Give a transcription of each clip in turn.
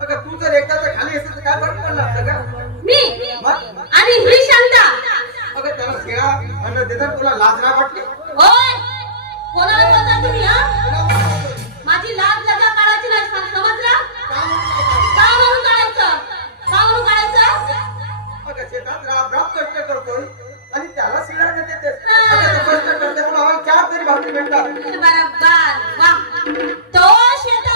रेखाचं खाली असेल तर काय फरक पडला असतं का? मी? आणि ही शांता. अगं त्याला शिळा म्हणलं देतात तुला लाज नाही वाटली? ओय कोणाला बोलता तुम्ही हा? तुला काय वाटतं? माझी लाज लजा काढायची नाही सम- समजलं? का म्हणून काढायचं? का म्हणून काढायचं? अगं शेतात राब राब कष्ट करतोय आणि त्याला शिळा न देतेस अगं तो कष्ट करते म्हणून आम्हाला चार तरी भाकरी भेटतात. बरोबर. वा. तो शेतामध्ये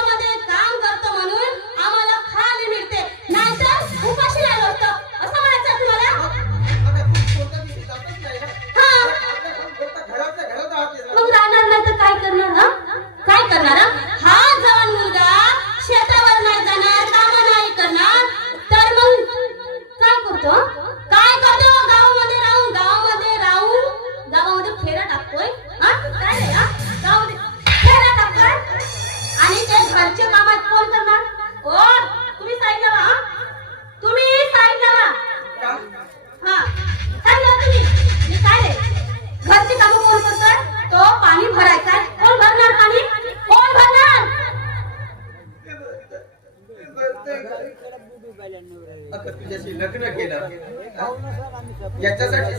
याच्यासाठी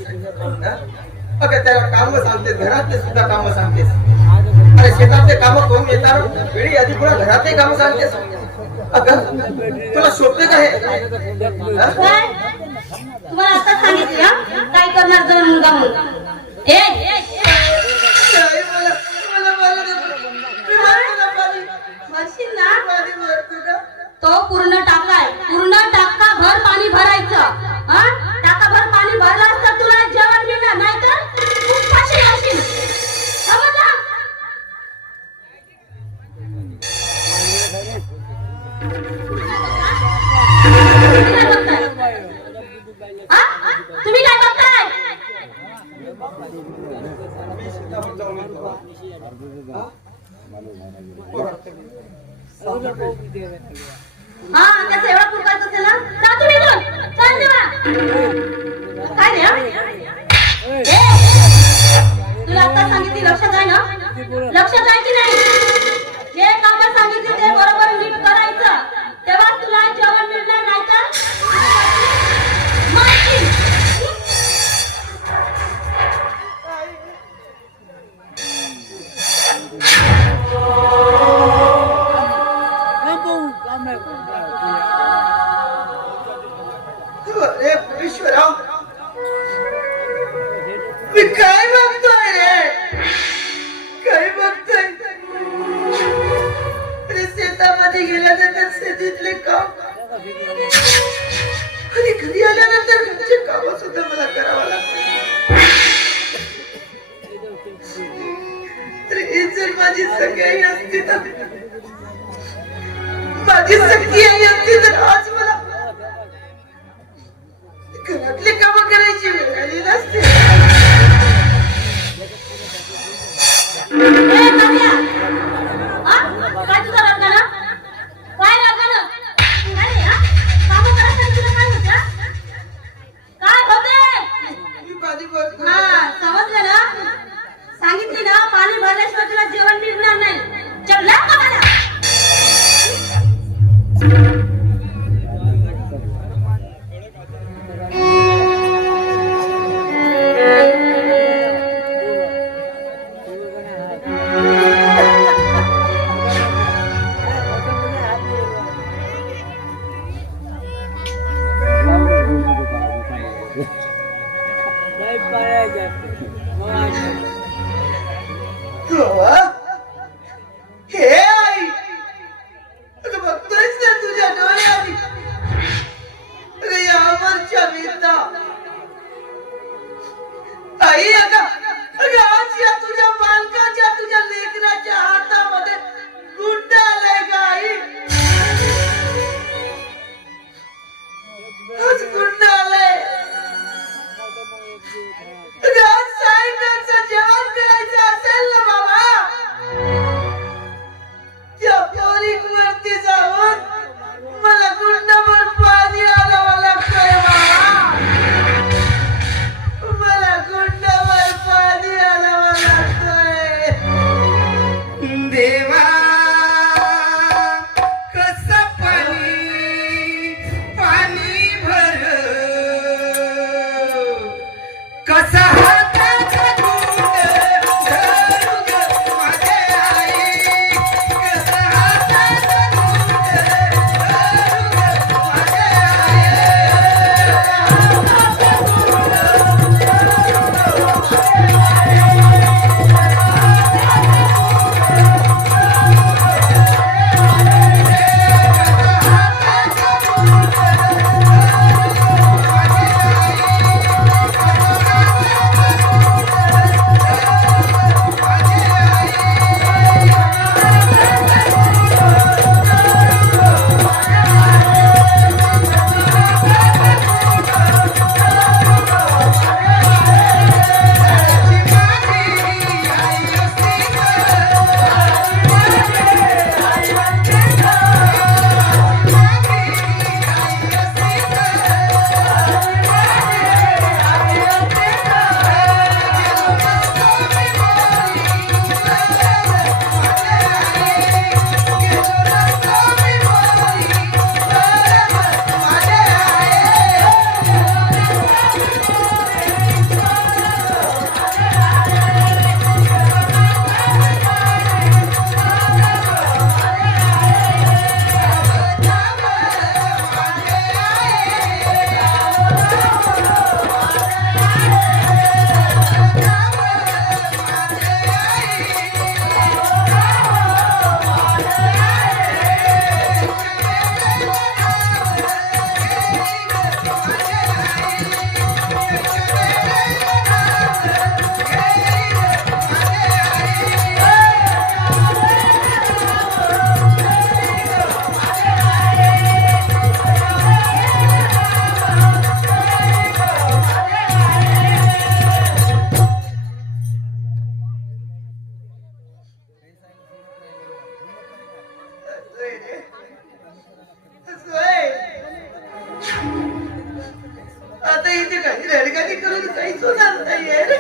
अगं त्याला काम सांगतेस घरातले सुद्धा काम अरे शेतातले काम करून येतात? वेळी आधी पुन्हा घरातले काम सांगतेस अगं तुला शोधते काय? तुम्हाला आता सांगितलं? काय करणार जर मुलगा म्हणून? हा? त्याचा एवढा जा तुम्ही चल काय रे, तुला आता सांगितली लक्षात आहे ना? लक्षात आहे की नाही? जे काम सांगितली ते बरोबर नीट करायचं. तेव्हा तुला जेवण मिळणार शेतामध्ये गेल्यानंतर शेतीतले काम. आणि घरी आल्यानंतर घरचे काम सुद्धा मला करावं लागतं तर ही जर माझी सगळी आई असती तर माझी सगळी आई असते तर आज मला घरातले काम करायची वेळ आली नसते.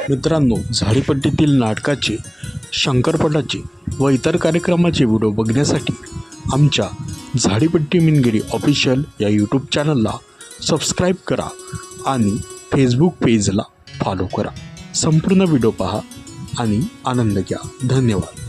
मित्रांनो झाडीपट्टीतील नाटकाचे शंकरपटाचे व इतर कार्यक्रमाचे व्हिडिओ बघण्यासाठी आमच्या झाडीपट्टी मिनगिरी ऑफिशियल या यूट्यूब चॅनलला सबस्क्राईब करा आणि फेसबुक पेजला फॉलो करा. संपूर्ण व्हिडिओ पहा आणि आनंद घ्या. धन्यवाद.